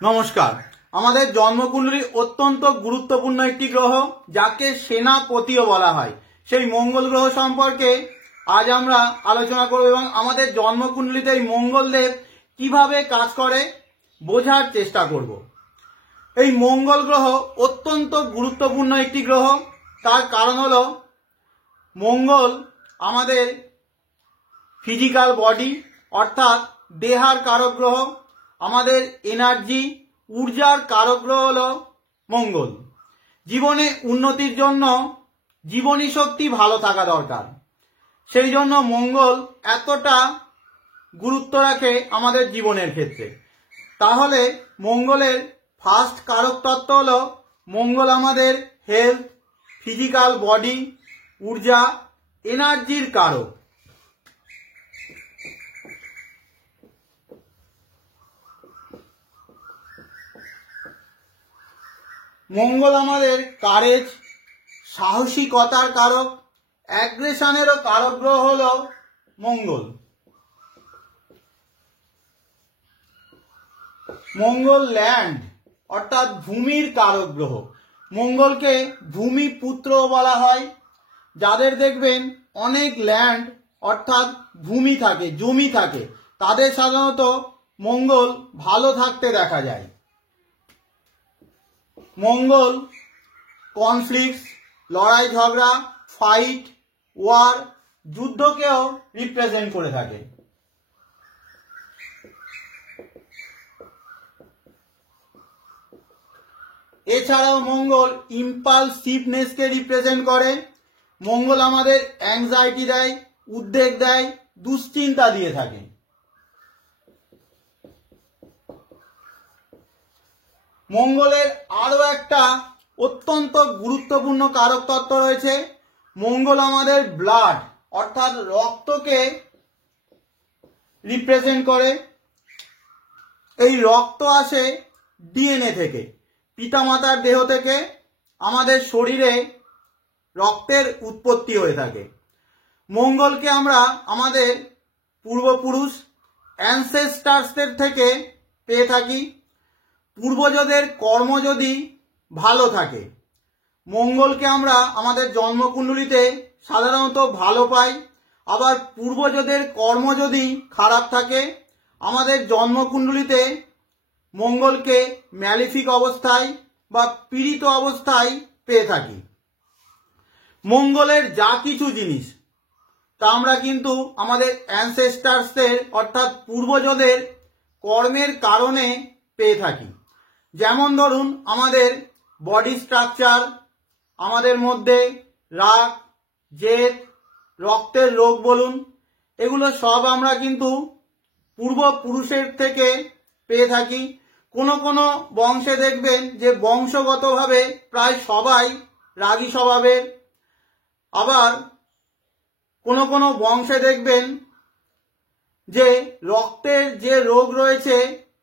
নমস্কার। আমাদের জন্মকুণ্ডলী অত্যন্ত গুরুত্বপূর্ণ একটি গ্রহ, যাকে সেনাপতিও বলা হয়। সেই মঙ্গল গ্রহ সম্পর্কে আজ আমরা আলোচনা করব এবং আমাদের জন্মকুণ্ডলীতে এই মঙ্গলদেব কিভাবে কাজ করে বোঝার চেষ্টা করব। এই মঙ্গল গ্রহ অত্যন্ত গুরুত্বপূর্ণ একটি গ্রহ। তার কারণ হলো মঙ্গল আমাদের ফিজিক্যাল বডি অর্থাৎ দেহার কারক গ্রহ, আমাদের এনার্জি ঊর্জার কারক গ্রহ হলো মঙ্গল। জীবনে উন্নতির জন্য জীবনী শক্তি ভালো থাকা দরকার, সেই জন্য মঙ্গল এতটা গুরুত্ব রাখে আমাদের জীবনের ক্ষেত্রে। তাহলে মঙ্গলের ফার্স্ট কারক তত্ত্ব হলো মঙ্গল আমাদের হেলথ, ফিজিক্যাল বডি, ঊর্জা, এনার্জির কারক। মঙ্গল আমাদের কারেজ, সাহসিকতার কারক, অ্যাগ্রেশনেরও কারক গ্রহ হলো মঙ্গল। মঙ্গল ল্যান্ড অর্থাৎ ভূমির কারক গ্রহ। মঙ্গলকে ভূমিপুত্র বলা হয়। যাদের দেখবেন অনেক ল্যান্ড অর্থাৎ ভূমি থাকে, জমি থাকে, তাদের সাধারণত মঙ্গল ভালো থাকতে দেখা যায়। মঙ্গল কনফ্লিক্ট, লড়াই ঝগড়া, ফাইট, ওয়ার, যুদ্ধকেও রিপ্রেজেন্ট করে থাকে। এছাড়াও মঙ্গল ইম্পালসিভনেসকে রিপ্রেজেন্ট করে। মঙ্গল আমাদের অ্যাংজাইটি দেয়, উদ্বেগ দেয়, দুশ্চিন্তা দিয়ে থাকে। মঙ্গলের আরো একটা অত্যন্ত গুরুত্বপূর্ণ কারক তত্ত্ব রয়েছে। মঙ্গল আমাদের ব্লাড অর্থাৎ রক্তকে রিপ্রেজেন্ট করে। এই রক্ত আসে ডিএনএ থেকে, পিতামাতার দেহ থেকে আমাদের শরীরে রক্তের উৎপত্তি হয়ে থাকে। মঙ্গলকে আমরা আমাদের পূর্বপুরুষ অ্যানসেস্টার্সদের থেকে পেয়ে থাকি। পূর্বজদের কর্ম যদি ভালো থাকে, মঙ্গলকে আমরা আমাদের জন্মকুণ্ডলীতে সাধারণত ভালো পাই। আবার পূর্বজদের কর্ম যদি খারাপ থাকে, আমাদের জন্মকুণ্ডলীতে মঙ্গলকে ম্যালিফিক অবস্থায় বা পীড়িত অবস্থায় পেয়ে থাকি। মঙ্গলের যা কিছু জিনিস তা আমরা কিন্তু আমাদের অ্যানসেস্টার্সদের অর্থাৎ পূর্বজদের কর্মের কারণে পেয়ে থাকি। যেমন ধরুন আমাদের বডি স্ট্রাকচার, আমাদের মধ্যে রাগ, জেদ, রক্তের রোগ বলুন, এগুলো সব আমরা কিন্তু পূর্বপুরুষের থেকে পেয়ে থাকি। কোনো কোনো বংশে দেখবেন যে বংশগতভাবে প্রায় সবাই রাগী স্বভাবের। আবার কোনো কোনো বংশে দেখবেন যে রক্তের যে রোগ রয়েছে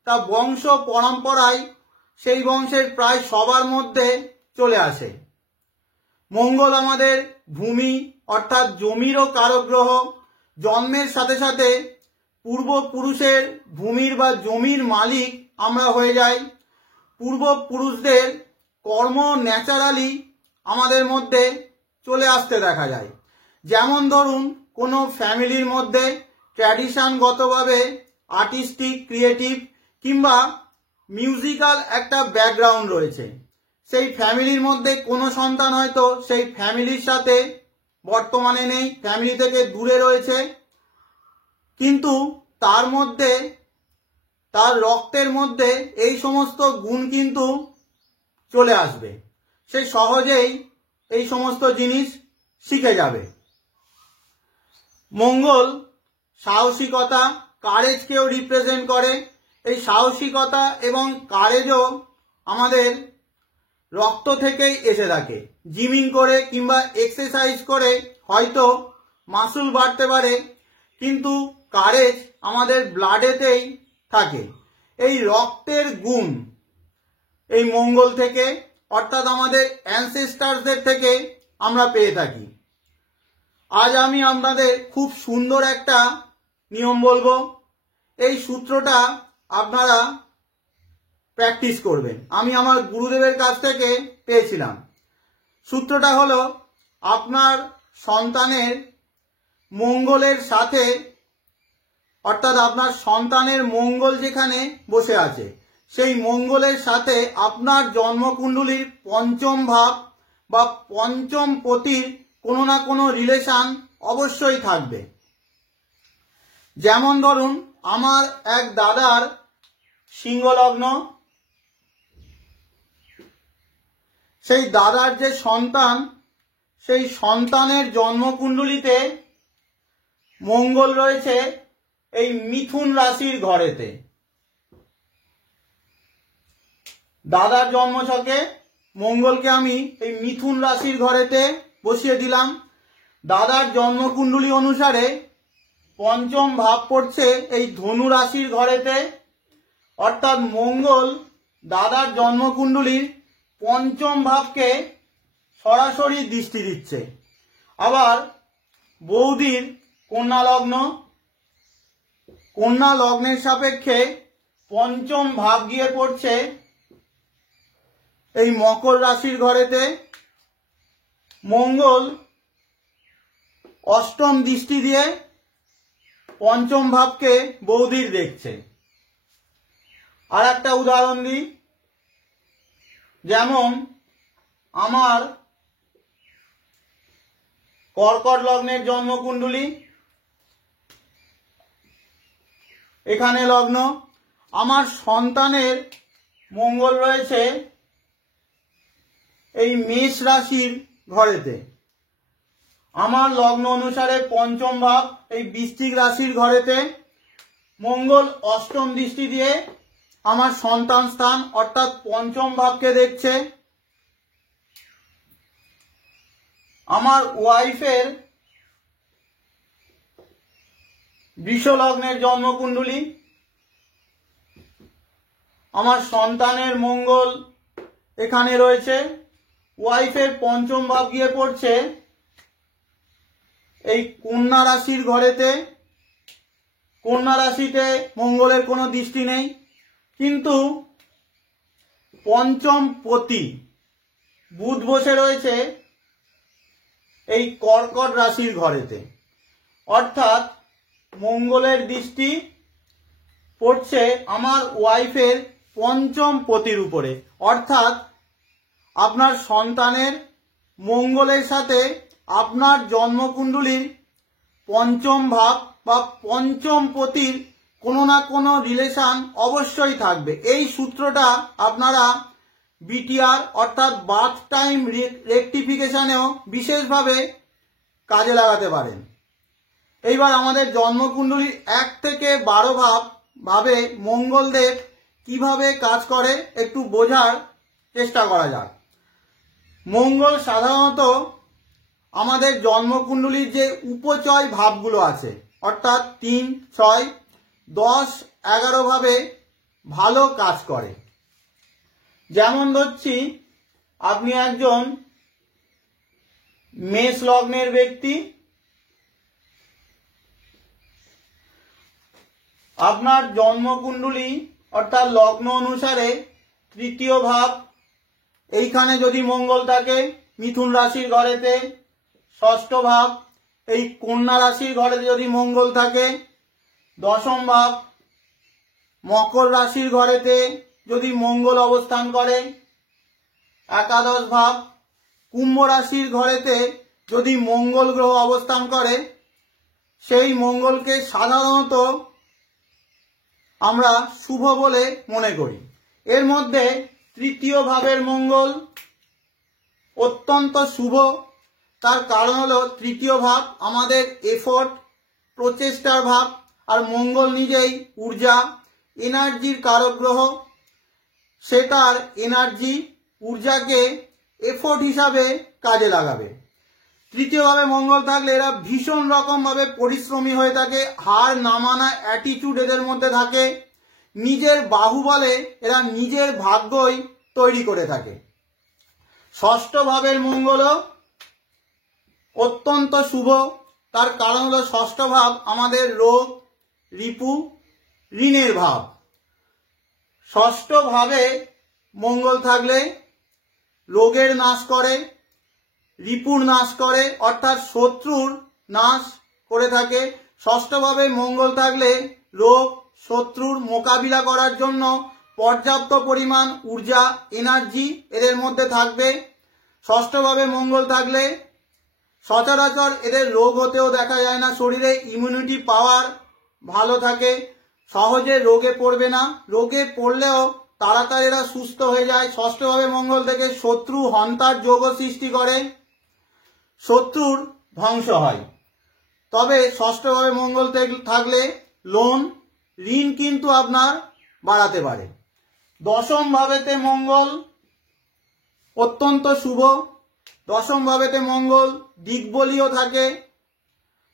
তা বংশ পরম্পরায় সেই বংশের প্রায় সবার মধ্যে চলে আসে। মঙ্গল আমাদের ভূমি অর্থাৎ জমিরও কারক গ্রহ। জন্মের সাথে সাথে পূর্বপুরুষের ভূমির বা জমির মালিক আমরা হয়ে যাই। পূর্বপুরুষদের কর্ম ন্যাচারালি আমাদের মধ্যে চলে আসতে দেখা যায়। যেমন ধরুন কোনো ফ্যামিলির মধ্যে ট্র্যাডিশনগতভাবে আর্টিস্টিক, ক্রিয়েটিভ কিংবা মিউজিক্যাল একটা ব্যাকগ্রাউন্ড রয়েছে। সেই ফ্যামিলির মধ্যে কোনো সন্তান হয়তো সেই ফ্যামিলির সাথে বর্তমানে নেই, ফ্যামিলি থেকে দূরে রয়েছে, কিন্তু তার মধ্যে, তার রক্তের মধ্যে এই সমস্ত গুণ কিন্তু চলে আসবে। সে সহজেই এই সমস্ত জিনিস শিখে যাবে। মঙ্গল সাহসিকতা, কারেজকেও রিপ্রেজেন্ট করে। এই সাহসিকতা এবং কারেজও আমাদের রক্ত থেকেই এসে থাকে। জিমিং করে কিংবা এক্সারসাইজ করে হয়তো মাসল বাড়তে পারে, কিন্তু কারেজ আমাদের ব্লাডেতেই থাকে। এই রক্তের গুণ এই মঙ্গল থেকে অর্থাৎ আমাদের অ্যানসেস্টার্সদের থেকে আমরা পেয়ে থাকি। আজ আমি আপনাদের খুব সুন্দর একটা নিয়ম বলবো। এই সূত্রটা আপনারা প্র্যাকটিস করবেন। আমি আমার গুরুদেবের কাছ থেকে পেয়েছিলাম। সূত্রটা হলো, আপনার সন্তানের মঙ্গলের সাথে, অর্থাৎ আপনার সন্তানের মঙ্গল যেখানে বসে আছে সেই মঙ্গলের সাথে আপনার জন্মকুণ্ডলীর পঞ্চম ভাব বা পঞ্চম পতির কোনো না কোনো রিলেশন অবশ্যই থাকবে। যেমন ধরুন, আমার এক দাদার সিংহ লগ্ন, সেই দাদার যে সন্তান, সেই সন্তানের জন্মকুণ্ডলীতে মঙ্গল রয়েছে এই মিথুন রাশির ঘরেতে। দাদার জন্মছকে মঙ্গলকে আমি এই মিথুন রাশির ঘরেতে বসিয়ে দিলাম। দাদার জন্মকুণ্ডলী অনুসারে পঞ্চম ভাব পড়ছে এই ধনু রাশির ঘরেতে, অর্থাৎ মঙ্গল দাদার জন্মকুণ্ডলীর পঞ্চম ভাবকে সরাসরি দৃষ্টি দিচ্ছে। আবার বৌদির কন্যা লগ্ন, কন্যা লগ্নের সাপেক্ষে পঞ্চম ভাব গিয়ে পড়ছে এই মকর রাশির ঘরেতে। মঙ্গল অষ্টম দৃষ্টি দিয়ে পঞ্চম ভাবকে বৌদির দেখছে। আর একটা উদাহরণ দিই, যেমন আমার কর্কট লগ্নের জন্মকুণ্ডলী, এখানে লগ্ন, আমার সন্তানের মঙ্গল রয়েছে এই মেষ রাশির ঘরেতে। আমার লগ্ন অনুসারে পঞ্চম ভাব এই বৃশ্চিক রাশির ঘরেতে। মঙ্গল অষ্টম দৃষ্টি দিয়ে আমার সন্তান স্থান অর্থাৎ পঞ্চম ভাবকে দেখছে। আমার ওয়াইফের বৃষ লগ্নের জন্মকুণ্ডলী, আমার সন্তানের মঙ্গল এখানে রয়েছে। ওয়াইফের পঞ্চম ভাব গিয়ে পড়ছে এই কন্যা রাশির ঘরেতে। কন্যা রাশিতে মঙ্গলের কোনো দৃষ্টি নেই, কিন্তু পঞ্চম পতি বুধ বসে রয়েছে এই কর্কট রাশির ঘরেতে, অর্থাৎ মঙ্গলের দৃষ্টি পড়ছে আমার ওয়াইফের পঞ্চম পতির উপরে। অর্থাৎ আপনার সন্তানের মঙ্গলের সাথে আপনার জন্মকুণ্ডলীর পঞ্চম ভাব বা পঞ্চম পতির কোনো না কোনো রিলেশন অবশ্যই থাকবে। এই সূত্রটা আপনারা বিটিআর অর্থাৎ বার্থ টাইম রেকটিফিকেশনেও বিশেষভাবে কাজে লাগাতে পারেন। এইবার আমাদের জন্মকুণ্ডলীর 1 থেকে 12 ভাবে মঙ্গলদেব কিভাবে কাজ করে একটু বোঝার চেষ্টা করা যাক। মঙ্গল সাধারণত আমাদের জন্মকুণ্ডলীর যে উপচয় ভাবগুলো আছে, অর্থাৎ 3, 6, 10, 11 ভাবে ভালো কাজ করে। যেমন ধরছি, আপনি একজন মেষ লগ্নের ব্যক্তি, আপনার জন্মকুণ্ডলী অর্থাৎ লগ্ন অনুসারে তৃতীয় ভাব এইখানে যদি মঙ্গল থাকে মিথুন রাশির ঘরেতে, ষষ্ঠ ভাব এই কন্যা রাশির ঘরেতে যদি মঙ্গল থাকে, দশম ভাব মকর রাশির ঘরেতে যদি মঙ্গল অবস্থান করে, একাদশ ভাব কুম্ভ রাশির ঘরেতে যদি মঙ্গল গ্রহ অবস্থান করে, সেই মঙ্গলকে সাধারণত আমরা শুভ বলে মনে করি। এর মধ্যে তৃতীয় ভাবের মঙ্গল অত্যন্ত শুভ। তার কারণ হলো তৃতীয় ভাব আমাদের এফোর্ট, প্রচেষ্টার ভাব, আর মঙ্গল নিজেই ঊর্জা, এনার্জির কারক গ্রহ। সে তার এনার্জি, ঊর্জাকে এফোর্ট হিসাবে কাজে লাগাবে। তৃতীয়ভাবে মঙ্গল থাকলে এরা ভীষণ রকমভাবে পরিশ্রমী হয়ে থাকে, হার না মানা অ্যাটিটিউড এদের মধ্যে থাকে, নিজের বাহুবলে এরা নিজের ভাগ্যই তৈরি করে থাকে। ষষ্ঠ ভাবের মঙ্গলও অত্যন্ত শুভ। তার কারণ হলো ষষ্ঠ ভাব আমাদের রোগ, রিপু, ঋণের ভাব। ষষ্ঠভাবে মঙ্গল থাকলে রোগের নাশ করে, রিপুর নাশ করে, অর্থাৎ শত্রুর নাশ করে থাকে। ষষ্ঠভাবে মঙ্গল থাকলে রোগ শত্রুর মোকাবিলা করার জন্য পর্যাপ্ত পরিমাণ ঊর্জা এনার্জি এদের মধ্যে থাকবে। ষষ্ঠভাবে মঙ্গল থাকলে সচরাচর এদের রোগ হতেও দেখা যায় না, শরীরে ইমিউনিটি পাওয়ার ভালো থাকে, সহজে রোগে পড়বে না, রোগে পড়লেও তাড়াতাড়ি এরা সুস্থ হয়ে যায়। ষষ্ঠভাবে মঙ্গল থেকে শত্রু হন্তার যোগও সৃষ্টি করে, শত্রুর ধ্বংস হয়। তবে ষষ্ঠভাবে মঙ্গল থাকলে লোন ঋণ কিন্তু আপনার বাড়াতে পারে। দশম ভাবেতে মঙ্গল অত্যন্ত শুভ, দশম ভাবেতে মঙ্গল দিকবলীও থাকে।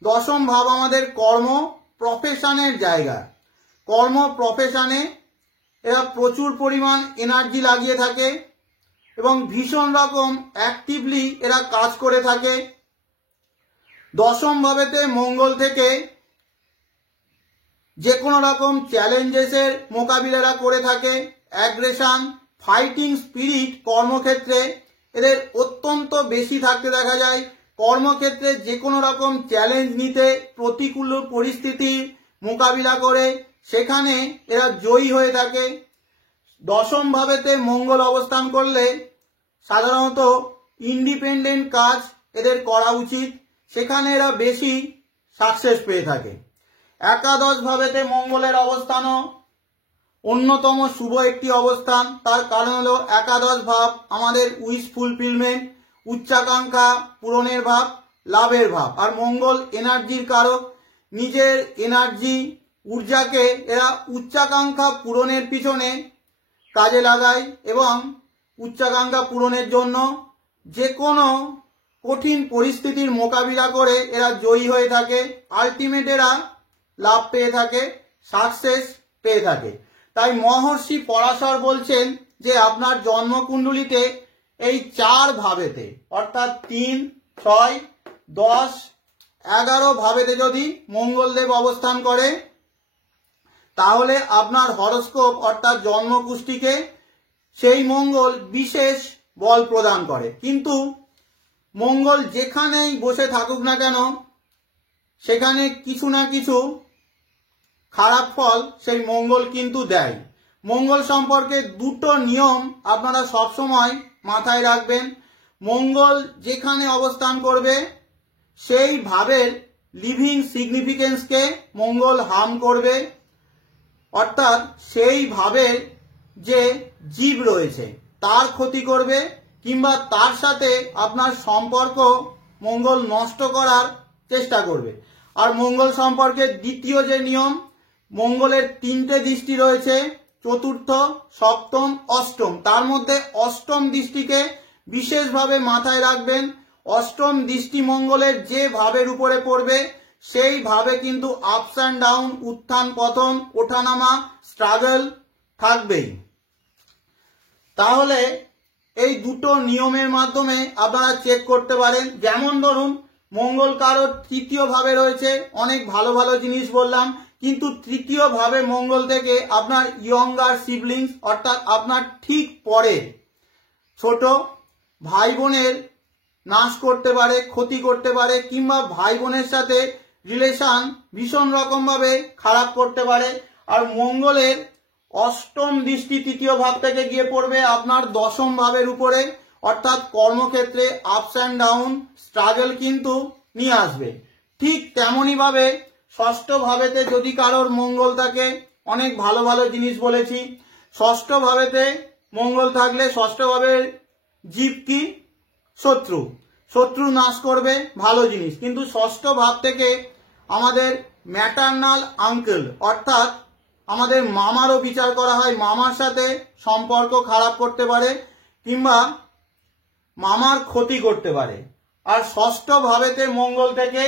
দশম ভাব আমাদের কর্ম প্রফেশনের জায়গা, কর্ম প্রফেশনে এরা প্রচুর পরিমাণ এনার্জি লাগিয়ে থাকে এবং ভীষণ রকম অ্যাক্টিভলি এরা কাজ করে থাকে। দশম ভাবেতে মঙ্গল থেকে যে কোনো রকম চ্যালেঞ্জেসের মোকাবিলা এরা করে থাকে। অ্যাগ্রেশন, ফাইটিং স্পিরিট কর্মক্ষেত্রে এদের অত্যন্ত বেশি থাকতে দেখা যায়। কর্মক্ষেত্রে যে কোনো রকম চ্যালেঞ্জ নিতে, প্রতিকূল পরিস্থিতি মোকাবিলা করে সেখানে এরা জয়ী হয়ে থাকে। দশম ভাবেতে মঙ্গল অবস্থান করলে সাধারণত ইন্ডিপেন্ডেন্ট কাজ এদের করা উচিত, সেখানে এরা বেশি সাকসেস পেয়ে থাকে। একাদশ ভাবেতে মঙ্গলের অবস্থানও অন্যতম শুভ একটি অবস্থান। তার কারণ হলো একাদশ ভাব আমাদের উইশ ফুলফিলমেন্ট, উচ্চাকাঙ্ক্ষা পূরণের ভাব, লাভের ভাব। আর মঙ্গল এনার্জির কারক, নিজের এনার্জি ঊর্জাকে এরা উচ্চাকাঙ্ক্ষা পূরণের পিছনে কাজে লাগায় এবং উচ্চাকাঙ্ক্ষা পূরণের জন্য যে কোনো কঠিন পরিস্থিতির মোকাবিলা করে এরা জয়ী হয়ে থাকে। আলটিমেট এরা লাভ পেয়ে থাকে, সাকসেস পেয়ে থাকে। তাই মহর্ষি পরাশর বলছেন যে আপনার জন্মকুণ্ডলিতে এই 4 ভাবেতে অর্থাৎ 3, 6, 10, 11 ভাবেতে যদি মঙ্গলদেব অবস্থান করে তাহলে আপনার হরোস্কোপ অর্থাৎ জন্মকুষ্ঠিকে সেই মঙ্গল বিশেষ বল প্রদান করে। কিন্তু মঙ্গল যেখানেই বসে থাকুক না কেন সেখানে কিছু না কিছু খারাপ ফল সেই মঙ্গল কিন্তু দেয়। মঙ্গল সম্পর্কে 2টো নিয়ম আপনারা সবসময় মাথায় রাখবেন। মঙ্গল যেখানে অবস্থান করবে সেই ভাবের লিভিং সিগনিফিকেন্সকে মঙ্গল হার্ম করবে, অর্থাৎ সেই ভাবের যে জীব রয়েছে তার ক্ষতি করবে কিংবা তার সাথে আপনার সম্পর্ক মঙ্গল নষ্ট করার চেষ্টা করবে। আর মঙ্গল সম্পর্কে দ্বিতীয় যে নিয়ম, মঙ্গলের 3টে দৃষ্টি রয়েছে, চতুর্থ, সপ্তম, অষ্টম। তার মধ্যে অষ্টম দৃষ্টিকে বিশেষভাবে মাথায় রাখবেন। অষ্টম দৃষ্টি মঙ্গলের যে ভাবের উপরে পড়বে সেই ভাবে কিন্তু আপস অ্যান্ড ডাউন, উত্থান পতন, ওঠানামা, স্ট্রাগল থাকবেই। তাহলে এই 2টো নিয়মের মাধ্যমে আপনারা চেক করতে পারেন। যেমন ধরুন মঙ্গল কারোর 3য় ভাবে রয়েছে, অনেক ভালো ভালো জিনিস বললাম, কিন্তু 3য় ভাবে মঙ্গল থেকে আপনার ইয়ঙ্গার সিবলিংস অর্থাৎ আপনার ঠিক পরে ছোট ভাই বোনের নাশ করতে পারে, ক্ষতি করতে পারে, কিংবা ভাই বোনের সাথে রিলেশন ভীষণ রকম ভাবে খারাপ করতে পারে। আর মঙ্গলের অষ্টম দৃষ্টি 3য় ভাব থেকে গিয়ে পড়বে আপনার 10ম ভাবের উপরে, অর্থাৎ কর্মক্ষেত্রে আপস অ্যান্ড ডাউন, স্ট্রাগল কিন্তু নিয়ে আসবে। ঠিক তেমনই ভাবে ষষ্ঠ ভাবেতে যদি কারোর মঙ্গল থাকে, অনেক ভালো ভালো জিনিস বলেছি। ষষ্ঠ ভাবেতে মঙ্গল থাকলে ষষ্ঠ ভাবের জীব কি? শত্রু, শত্রু নাশ করবে, ভালো জিনিস। কিন্তু ষষ্ঠ ভাব থেকে আমাদের ম্যাটারনাল আঙ্কেল অর্থাৎ আমাদের মামারও বিচার করা হয়, মামার সাথে সম্পর্ক খারাপ করতে পারে কিংবা মামার ক্ষতি করতে পারে। আর ষষ্ঠ ভাবেতে মঙ্গল থেকে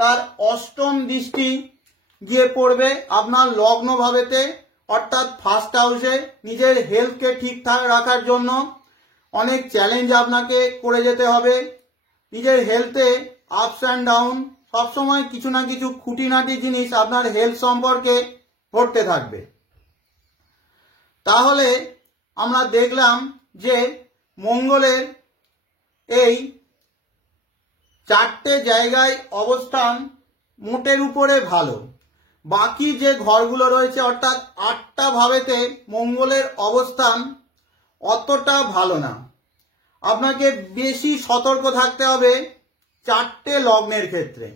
তার অষ্টম দৃষ্টি গিয়ে পড়বে আপনার লগ্ন ভাবেতে অর্থাৎ ফার্স্ট হাউসে। নিজের হেলথকে ঠিকঠাক রাখার জন্য অনেক চ্যালেঞ্জ আপনাকে করে যেতে হবে। নিজের হেলথে আপস অ্যান্ড ডাউন, সবসময় কিছু না কিছু খুঁটিনাটি জিনিস আপনার হেলথ সম্পর্কে ঘটতে থাকবে। তাহলে আমরা দেখলাম যে মঙ্গলের এই 4টে জায়গায় অবস্থান মোটের উপরে ভালো। বাকি যে ঘরগুলো রয়েছে অর্থাৎ 8টা ভাবেতে মঙ্গলের অবস্থান অতটা ভালো না। আপনাকে বেশি সতর্ক থাকতে হবে 4টে লগ্নের ক্ষেত্রে।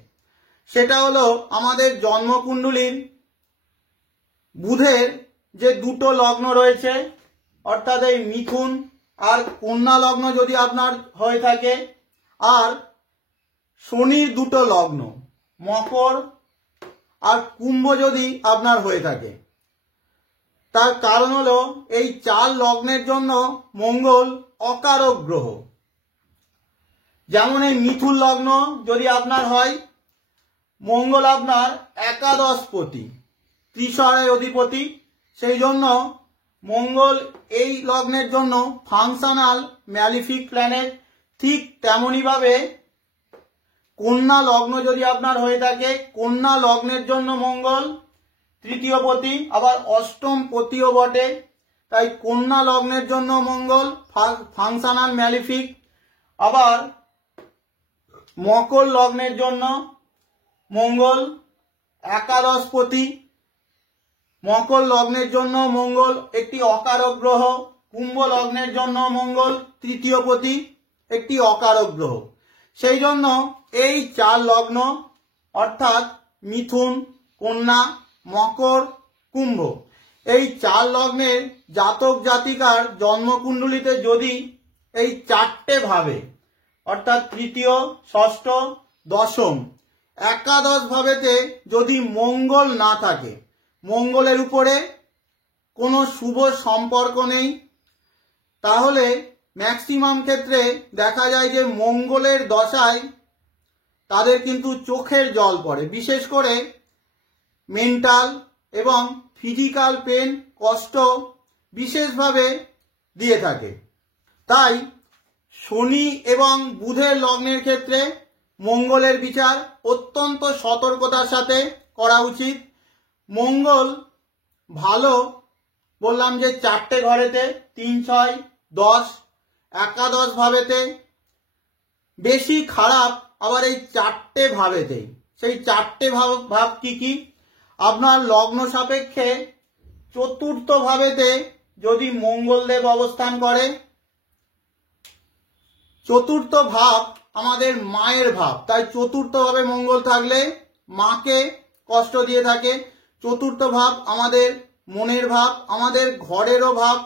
সেটা হলো আমাদের জন্মকুণ্ডলীর বুধের যে 2টো লগ্ন রয়েছে অর্থাৎ এই মিথুন আর কন্যা লগ্ন যদি আপনার হয়ে থাকে, আর শনির 2টো লগ্ন মকর আর কুম্ভ যদি আপনার হয়ে থাকে। তার কারণ হলো এই 4 লগ্নের জন্য মঙ্গল অকারক গ্রহ। যেমন এই মিথুন লগ্ন যদি আপনার হয়, মঙ্গল আপনার একাদশপতি, ত্রিশরের অধিপতি, সেই জন্য মঙ্গল এই লগ্নের জন্য ফাংশনাল ম্যালিফিক প্ল্যানেট। ঠিক তেমনই ভাবে কন্যা লগ্ন যদি আপনার হয়ে থাকে, কন্যা লগ্নের জন্য মঙ্গল তৃতীয় পতি, আবার অষ্টম পতিও বটে, তাই কন্যা লগ্নের জন্য মঙ্গল ফাংশনাল ম্যালিফিক। আবার মকর লগ্নের জন্য মঙ্গল একাদশপতি, মকর লগ্নের জন্য মঙ্গল একটি অকারক গ্রহ। কুম্ভ লগ্নের জন্য মঙ্গল তৃতীয় পতি, একটি অকারক গ্রহ। সেই জন্য এই 4 লগ্ন অর্থাৎ মিথুন, কন্যা, মকর, কুম্ভ, এই 4 লগ্নের জাতক জাতিকার জন্মকুণ্ডলিতে যদি এই 4টে ভাবে অর্থাৎ তৃতীয়, ষষ্ঠ, দশম, একাদশ ভাবেতে যদি মঙ্গল না থাকে, মঙ্গলের উপরে কোনো শুভ সম্পর্ক নেই, তাহলে ম্যাক্সিমাম ক্ষেত্রে দেখা যায় যে মঙ্গলের দশায় তাদের কিন্তু চোখের জল পড়ে। বিশেষ করে মেন্টাল এবং ফিজিক্যাল পেন, কষ্ট বিশেষভাবে দিয়ে থাকে। তাই শনি এবং বুধের লগ্নের ক্ষেত্রে মঙ্গলের বিচার অত্যন্ত সতর্কতার সাথে করা উচিত। মঙ্গল ভালো বললাম যে 4টে ঘরেতে, 3, 6, 10, একাদশ ভাবেতে। বেশি খারাপ আবার এই 4টে ভাবেতেই। সেই 4টে ভাব কি কি? আপনার লগ্ন সাপেক্ষে চতুর্থ ভাবেতে যদি মঙ্গলদেব অবস্থান করে, চতুর্থ ভাব আমাদের মায়ের ভাব, তাই চতুর্থ ভাবে মঙ্গল থাকলে মাকে কষ্ট দিয়ে থাকে। চতুর্থ ভাব আমাদের মনের ভাব, আমাদের ঘরেরও ভাব,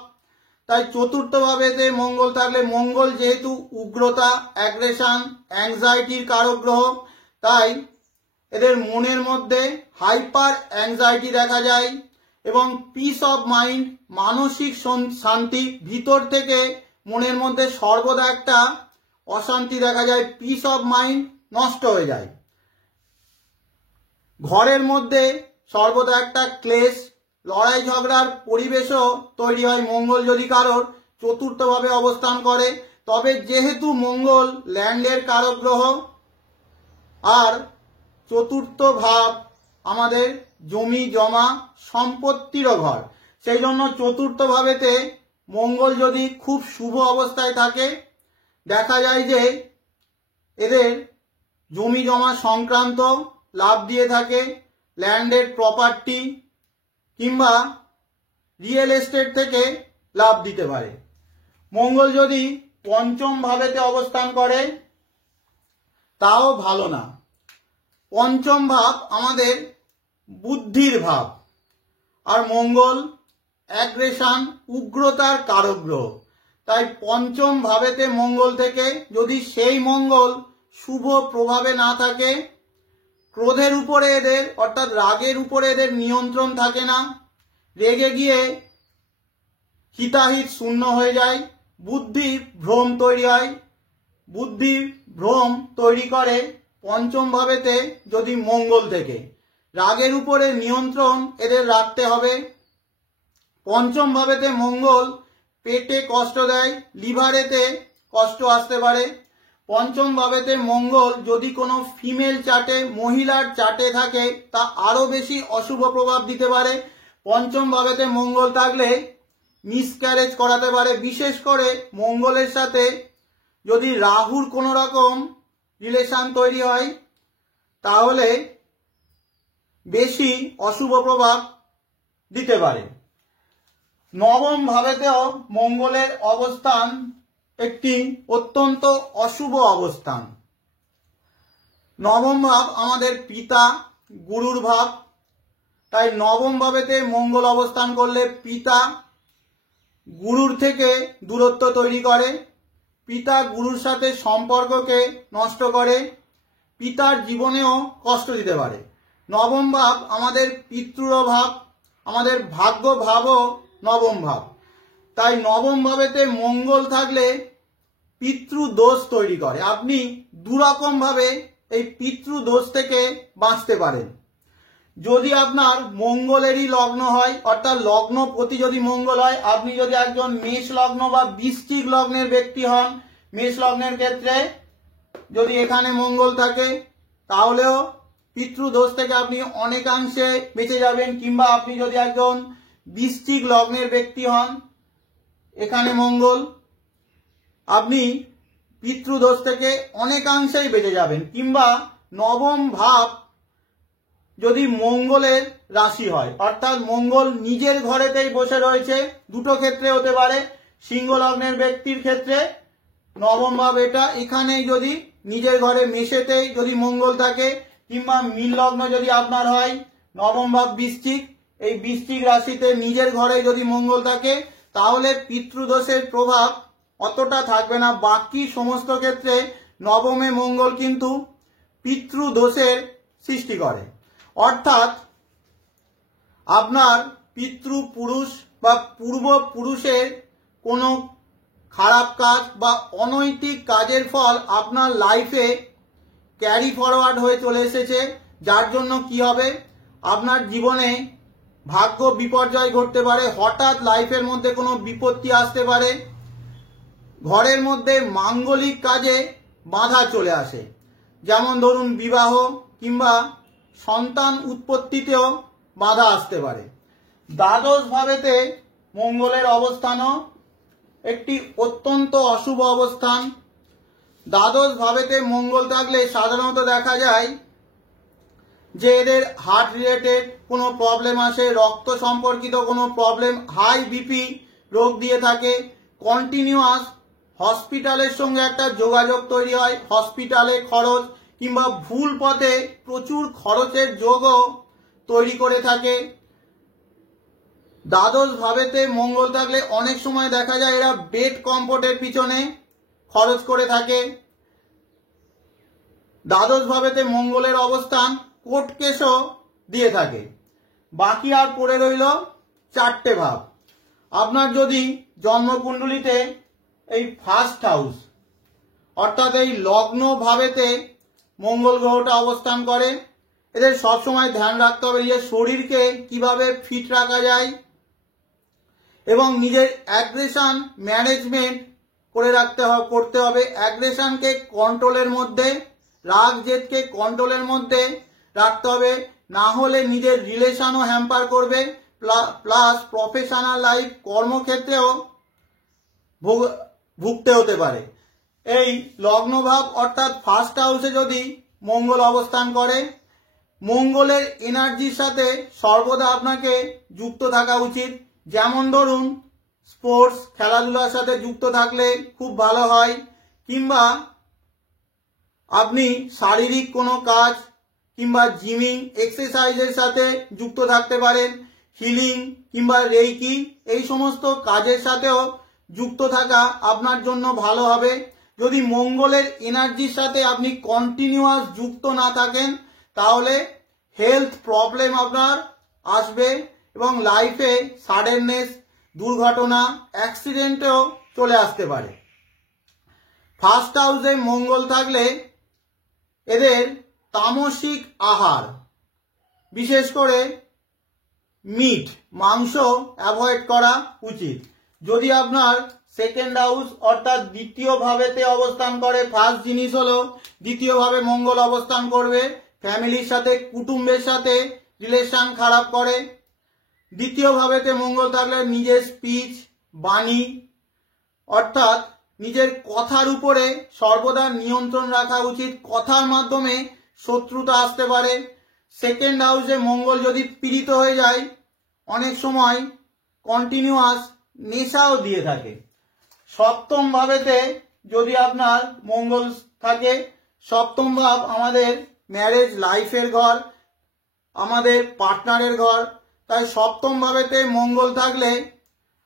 তাই চতুর্থ ভাবেতে মঙ্গল থাকলে, মঙ্গল যেহেতু উগ্রতা, অ্যাগ্রেশন, অ্যাংজাইটির কারক গ্রহ, তাই এদের মনের মধ্যে হাইপার অ্যাংজাইটি দেখা যায় এবং পিস অফ মাইন্ড, মানসিক শান্তি, ভিতর থেকে মনের মধ্যে সর্বদা একটা অশান্তি দেখা যায়, পিস অফ মাইন্ড নষ্ট হয়ে যায়। ঘরের মধ্যে সর্বদা একটা ক্লেশ, লড়াই ঝগড়ার পরিবেশও তৈরি হয় মঙ্গল যদি কারোর চতুর্থভাবে অবস্থান করে। তবে যেহেতু মঙ্গল ল্যান্ডের কারক গ্রহ আর চতুর্থ ভাব আমাদের জমি জমা সম্পত্তিরও ঘর, সেই জন্য চতুর্থ ভাবেতে মঙ্গল যদি খুব শুভ অবস্থায় থাকে, দেখা যায় যে এদের জমি জমা সংক্রান্ত লাভ দিয়ে থাকে, ল্যান্ডের প্রপার্টি কিংবা রিয়েল এস্টেট থেকে লাভ দিতে পারে। মঙ্গল যদি পঞ্চম ভাবেতে অবস্থান করে তাও ভালো না। পঞ্চম ভাব আমাদের বুদ্ধির ভাব, আর মঙ্গল অ্যাগ্রেশন, উগ্রতার কারক গ্রহ। তাই পঞ্চম ভাবেতে মঙ্গল থেকে যদি সেই মঙ্গল শুভ প্রভাবে না থাকে, ক্রোধের উপরে এদের অর্থাৎ রাগের উপরে এদের নিয়ন্ত্রণ থাকে না, রেগে গিয়ে হিতাহিত শূন্য হয়ে যায়, বুদ্ধি ভ্রম তৈরি হয়। বুদ্ধি ভ্রম তৈরি করে পঞ্চম ভাবেতে যদি মঙ্গল থেকে। রাগের উপরে নিয়ন্ত্রণ এদের রাখতে হবে। পঞ্চম ভাবেতে মঙ্গল পেটে কষ্ট দেয়, লিভারেতে কষ্ট আসতে পারে। পঞ্চম ভাবেতে মঙ্গল যদি কোনো ফিমেল চার্টে, মহিলার চার্টে থাকে, তা আরো বেশি অশুভ প্রভাব দিতে পারে। পঞ্চম ভাবেতে মঙ্গল থাকলে মিসক্যারেজ করাতে পারে। বিশেষ করে মঙ্গলের সাথে যদি রাহুর কোনো রকম রিলেশন তৈরি হয় তাহলে বেশি অশুভ প্রভাব দিতে পারে। নবম ভাবেতেও মঙ্গলের অবস্থান একটি অত্যন্ত অশুভ অবস্থান। নবম ভাব আমাদের পিতা গুরুর ভাব, তাই নবম ভাবেতে মঙ্গল অবস্থান করলে পিতা গুরুর থেকে দূরত্ব তৈরি করে, পিতা গুরুর সাথে সম্পর্ককে নষ্ট করে, পিতার জীবনেও কষ্ট দিতে পারে। নবম ভাব আমাদের পিতৃ ভাব, আমাদের ভাগ্য ভাবও নবম ভাব। তাই নবম ভাবেতে মঙ্গল থাকলে পিতৃ দোষ তৈরি করে। আপনি দুরকম ভাবে এই পিতৃ দোষ থেকে বাঁচতে পারেন। যদি আপনার মঙ্গলেরই লগ্ন হয়, অর্থাৎ লগ্নপতি যদি মঙ্গল হয়, আপনি যদি একজন মেষ লগ্ন বা বৃশ্চিক লগ্নের ব্যক্তি হন, মেষ লগ্নের ক্ষেত্রে যদি এখানে মঙ্গল থাকে তাহলেও পিতৃদোষ থেকে আপনি অনেকাংশে বেঁচে যাবেন। কিংবা আপনি যদি একজন বৃশ্চিক লগ্নের ব্যক্তি হন, এখানে মঙ্গল, আপনি পিতৃদোষ থেকে অনেকাংশেই বেঁচে যাবেন। কিংবা নবম ভাব যদি মঙ্গলের রাশি হয়, অর্থাৎ মঙ্গল নিজের ঘরেতেই বসে রয়েছে, দুটো ক্ষেত্রে হতে পারে। সিংহ লগ্নের ব্যক্তির ক্ষেত্রে নবম ভাব এটা, এখানেই যদি নিজের ঘরে মেষেতেই যদি মঙ্গল থাকে, কিংবা মীন লগ্ন যদি আপনার হয়, নবম ভাব বৃশ্চিক, এই বৃশ্চিক রাশিতে নিজের ঘরে যদি মঙ্গল থাকে তাহলে পিতৃদোষের প্রভাব অতটা থাকবে না। বাকি সমস্ত ক্ষেত্রে নবমে মঙ্গল কিন্তু পিতৃদোষের সৃষ্টি করে। অর্থাৎ আপনার পিতৃপুরুষ বা পূর্বপুরুষের কোনো খারাপ কাজ বা অনৈতিক কাজের ফল আপনার লাইফে ক্যারি ফরওয়ার্ড হয়ে চলে এসেছে, যার জন্য কি হবে, আপনার জীবনে ভাগ্য বিপর্যয় ঘটতে পারে, হঠাৎ লাইফের মধ্যে কোনো বিপত্তি আসতে পারে, ঘরের মধ্যে মাঙ্গলিক কাজে বাধা চলে আসে, যেমন ধরুন বিবাহ কিংবা সন্তান উৎপত্তিতেও বাধা আসতে পারে। দ্বাদশ ভাবেতে মঙ্গলের অবস্থানও একটি অত্যন্ত অশুভ অবস্থান। দ্বাদশ ভাবেতে মঙ্গল থাকলে সাধারণত দেখা যায় যে এদের হার্ট রিলেটেড কোনো প্রবলেম আসে, রক্ত সম্পর্কিত কোনো প্রবলেম, হাই বিপি রোগ দিয়ে থাকে, কন্টিনিউয়াস হসপিটালের সঙ্গে একটা যোগাযোগ তৈরি হয়, হসপিটালে খরচ কিংবা ভুল পথে প্রচুর খরচের যোগও তৈরি করে থাকে। দ্বাদশ ভাবেতে মঙ্গল থাকলে অনেক সময় দেখা যায় এরা বেড কমফোর্টের পিছনে খরচ করে থাকে। দ্বাদশ ভাবেতে মঙ্গলের অবস্থান কোর্ট কেসও দিয়ে থাকে। বাকি আর পড়ে রইল চারটে ভাব। আপনার যদি জন্মকুণ্ডলিতে এই ফার্স্ট হাউস অর্থাৎ এই লগ্ন ভাবেতে মঙ্গল গ্রহটা অবস্থান করে, এদের সবসময় ধ্যান রাখতে হবে যে শরীরকে কিভাবে ফিট রাখা যায় এবং নিজের অ্যাগ্রেশন ম্যানেজমেন্ট করতে হবে। অ্যাগ্রেশনকে কন্ট্রোলের মধ্যে, রাগ জেদকে কন্ট্রোলের মধ্যে রাখতে হবে, না হলে নিজের রিলেশনও হ্যাম্পার করবে, প্লাস প্রফেশনাল লাইফ কর্মক্ষেত্রেও ভুগতে হতে পারে। এই লগ্নভাব অর্থাৎ ফার্স্ট হাউসে যদি মঙ্গল অবস্থান করে, মঙ্গলের এনার্জির সাথে সর্বদা আপনাকে যুক্ত থাকা উচিত। যেমন ধরুন স্পোর্টস, খেলাধুলার সাথে যুক্ত থাকলে খুব ভালো হয়, কিংবা আপনি শারীরিক কোনো কাজ কিংবা জিমিং এক্সারসাইজের সাথে যুক্ত থাকতে পারেন, হিলিং কিংবা রেইকি এই সমস্ত কাজের সাথেও যুক্ত থাকা আপনার জন্য ভালো হবে। যদি মঙ্গলের এনার্জির সাথে আপনি কন্টিনিউয়াস যুক্ত না থাকেন তাহলে হেলথ প্রবলেম আপনার আসবে এবং লাইফে সাডেননেস, দুর্ঘটনা, অ্যাক্সিডেন্টেও চলে আসতে পারে। ফার্স্ট হাউসে মঙ্গল থাকলে এদের তামসিক আহার, বিশেষ করে মিট, মাংস অ্যাভয়েড করা উচিত। যদি আপনার সেকেন্ড হাউস অর্থাৎ দ্বিতীয় ভাবেতে অবস্থান করে, ফার্স্ট জিনিস হলো দ্বিতীয় ভাবে মঙ্গল অবস্থান করবে, ফ্যামিলির সাথে কুটুম্বের সাথে রিলেশন খারাপ করে। দ্বিতীয় ভাবেতে মঙ্গল থাকলে নিজের স্পিচ বাণী অর্থাৎ নিজের কথার উপরে সর্বদা নিয়ন্ত্রণ রাখা উচিত। কথার মাধ্যমে শত্রুতা আসতে পারে। সেকেন্ড হাউসে মঙ্গল যদি পীড়িত হয়ে যায় অনেক সময় কন্টিনিউয়াস নেশাও দিয়ে থাকে। সপ্তম ভাবেতে যদি আপনার মঙ্গল থাকে, সপ্তম ভাব আমাদের ম্যারেজ লাইফের ঘর, আমাদের পার্টনারের ঘর। তাই সপ্তম ভাবেতে মঙ্গল থাকলে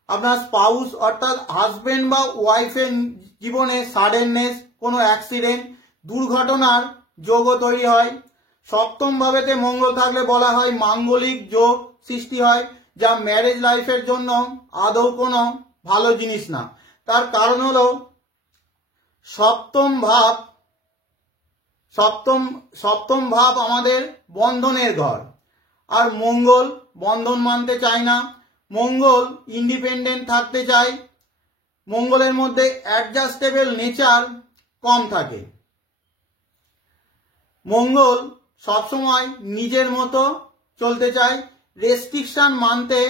আপনার স্পাউস অর্থাৎ হাজবেন্ড বা ওয়াইফের জীবনে সাডেননেস, কোনো অ্যাক্সিডেন্ট, দুর্ঘটনার যোগও তৈরি হয়। সপ্তম ভাবেতে মঙ্গল থাকলে বলা হয় মাঙ্গলিক যোগ সৃষ্টি হয়, যা ম্যারেজ লাইফের জন্য আদৌ কোনো ভালো জিনিস না। তার কারণ হলো সপ্তম ভাব আমাদের বন্ধনের ঘর, আর মঙ্গল বন্ধন মানতে চায় না। মঙ্গল ইন্ডিপেন্ডেন্ট থাকতে চায়। মঙ্গলের মধ্যে অ্যাডজাস্টেবল নেচার কম থাকে। মঙ্গল সবসময় নিজের মতো চলতে চায়, রেস্ট্রিকশন মানতে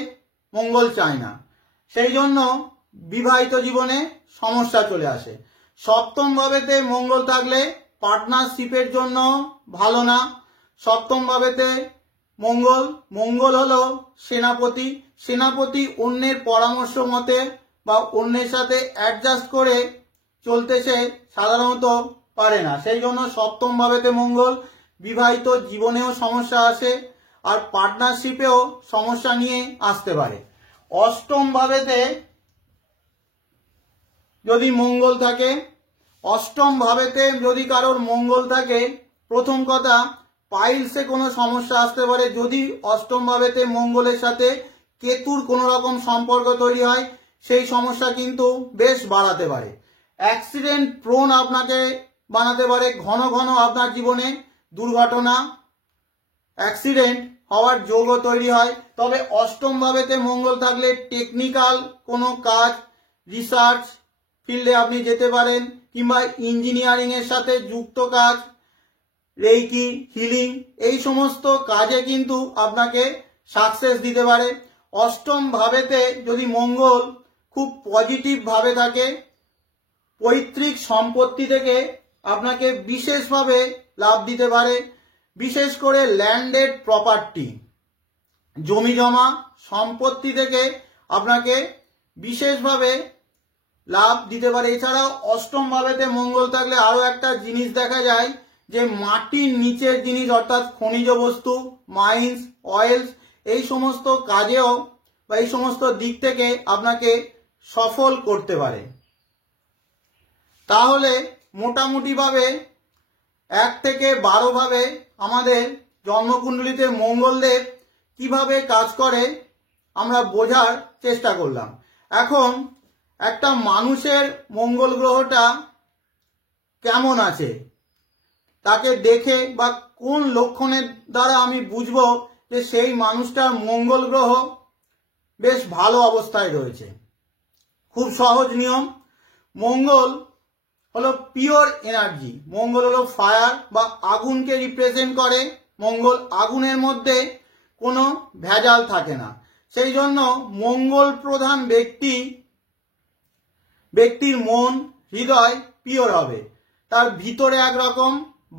মঙ্গল চায় না। সেই জন্য বিবাহিত জীবনে সমস্যা চলে আসে। সপ্তম ভাবেতে মঙ্গল থাকলে পার্টনারশিপের জন্য ভালো না। সপ্তম ভাবেতে মঙ্গল হলো সেনাপতি। সেনাপতি অন্যের পরামর্শ মতে বা অন্যের সাথে অ্যাডজাস্ট করে চলতে সে সাধারণত পারে না। সেই জন্য সপ্তম ভাবেতে মঙ্গল বিবাহিত জীবনেও সমস্যা আসে, আর পার্টনারশিপেও সমস্যা নিয়ে আসতে পারে। অষ্টম ভাবেতে যদি মঙ্গল থাকে, অষ্টম ভাবেতে যদি কারোর মঙ্গল থাকে, প্রথম কথা পাইলসে কোনো সমস্যা আসতে পারে। যদি অষ্টম ভাবেতে মঙ্গলের সাথে কেতুর কোনো রকম সম্পর্ক তৈরি হয়, সেই সমস্যা কিন্তু বেশ বাড়াতে পারে। অ্যাক্সিডেন্ট প্রোন আপনাকে বানাতে পারে। ঘন ঘন আপনার জীবনে দুর্ঘটনা, অ্যাক্সিডেন্ট হওয়ার যোগও তৈরি হয়। তবে অষ্টম ভাবেতে মঙ্গল থাকলে টেকনিক্যাল কোনো কাজ, রিসার্চ ফিল্ডে আপনি যেতে পারেন, কিংবা ইঞ্জিনিয়ারিং এর সাথে যুক্ত কাজ, রেইকি, হিলিং, এই সমস্ত কাজে কিন্তু আপনাকে সাকসেস দিতে পারে। অষ্টম ভাবেতে যদি মঙ্গল খুব পজিটিভ ভাবে থাকে, পৈতৃক সম্পত্তি থেকে আপনাকে বিশেষভাবে লাভ দিতে পারে। বিশেষ করে ল্যান্ডেড প্রপার্টি, জমি জমা সম্পত্তি থেকে আপনাকে বিশেষভাবে লাভ দিতে পারে। এছাড়াও অষ্টম ভাবেতে মঙ্গল থাকলে আরো একটা জিনিস দেখা যায়, যে মাটির নিচের জিনিস অর্থাৎ খনিজ বস্তু, মাইন্স, অয়েলস, এই সমস্ত কাজেও বা এই সমস্ত দিক থেকে আপনাকে সফল করতে পারে। তাহলে মোটামুটি ভাবে 1 থেকে 12 ভাবে আমাদের জন্মকুণ্ডলিতে মঙ্গলদেব কিভাবে কাজ করে আমরা বোঝার চেষ্টা করলাম। এখন একটা মানুষের মঙ্গল গ্রহটা কেমন আছে তাকে দেখে বা কোন লক্ষণের দ্বারা আমি বুঝবো যে সেই মানুষটার মঙ্গল গ্রহ বেশ ভালো অবস্থায় রয়েছে। খুব সহজ নিয়ম। মঙ্গল হলো পিওর এনার্জি। মঙ্গল হলো ফায়ার বা আগুনকে রিপ্রেজেন্ট করে। মঙ্গল আগুনের মধ্যে কোনো ভেজাল থাকে না। সেই জন্য মঙ্গল প্রধান ব্যক্তির মন, হৃদয় পিওর হবে। তার ভিতরে একরকম,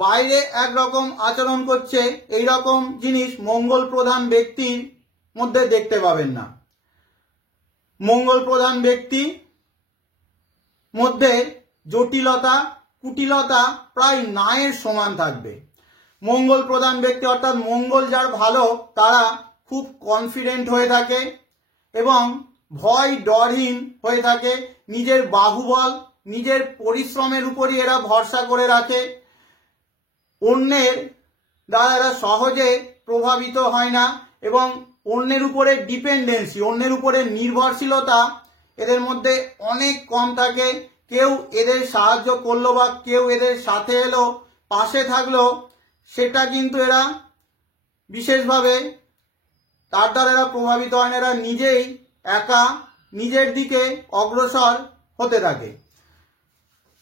বাইরে একরকম আচরণ করছে, এই রকম জিনিস মঙ্গল প্রধান ব্যক্তির মধ্যে দেখতে পাবেন না। মঙ্গল প্রধান ব্যক্তি মধ্যে জটিলতা, কুটিলতা প্রায় নায়ের সমান থাকবে। মঙ্গল প্রধান ব্যক্তি অর্থাৎ মঙ্গল যার ভালো, তারা খুব কনফিডেন্ট হয়ে থাকে এবং ভয় ডরহীন হয়ে থাকে। নিজের বাহুবল, নিজের পরিশ্রমের উপরই এরা ভরসা করে রাখে। অন্যের দ্বারা এরা সহজে প্রভাবিত হয় না এবং অন্যের উপরে ডিপেন্ডেন্সি, অন্যের উপরে নির্ভরশীলতা এদের মধ্যে অনেক কম থাকে। কেউ এদের সাহায্য করলো বা কেউ এদের সাথে এলো, পাশে থাকলো, সেটা কিন্তু এরা বিশেষভাবে তার দ্বারা এরা প্রভাবিত হয় না। এরা নিজেই একা নিজের দিকে অগ্রসর হতে থাকে।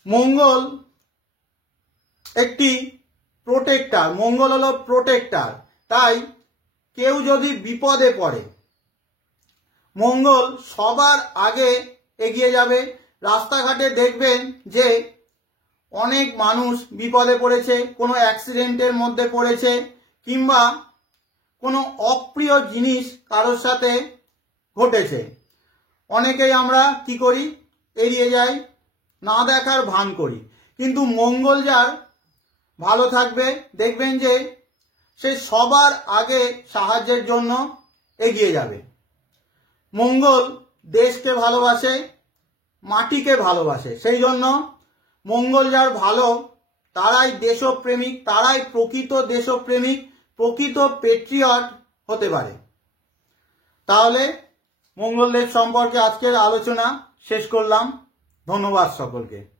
মঙ্গল একটি প্রোটেক্টর, মঙ্গল হলো প্রোটেক্টর। তাই কেউ যদি বিপদে পড়ে, মঙ্গল সবার আগে এগিয়ে যাবে। রাস্তাঘাটে দেখবেন যে অনেক মানুষ বিপদে পড়েছে, কোনো অ্যাক্সিডেন্টের মধ্যে পড়েছে, কিংবা কোনো অপ্রিয় জিনিস কারোর সাথে ঘটেছে। অনেকেই আমরা কি করি, এড়িয়ে যাই, না দেখার ভান করি। কিন্তু মঙ্গল যার ভালো থাকবে, দেখবেন যে সে সবার আগে সাহায্যের জন্য এগিয়ে যাবে। মঙ্গল দেশকে ভালোবাসে, মাটিকে ভালোবাসে, সেই জন্য মঙ্গল যার ভালো তারাই দেশপ্রেমিক, তারাই প্রকৃত দেশপ্রেমিক, প্রকৃত পেট্রিয়ট হতে পারে। তাহলে মঙ্গলদেব সম্পর্কে আজকের আলোচনা শেষ করলাম। ধন্যবাদ সকলকে।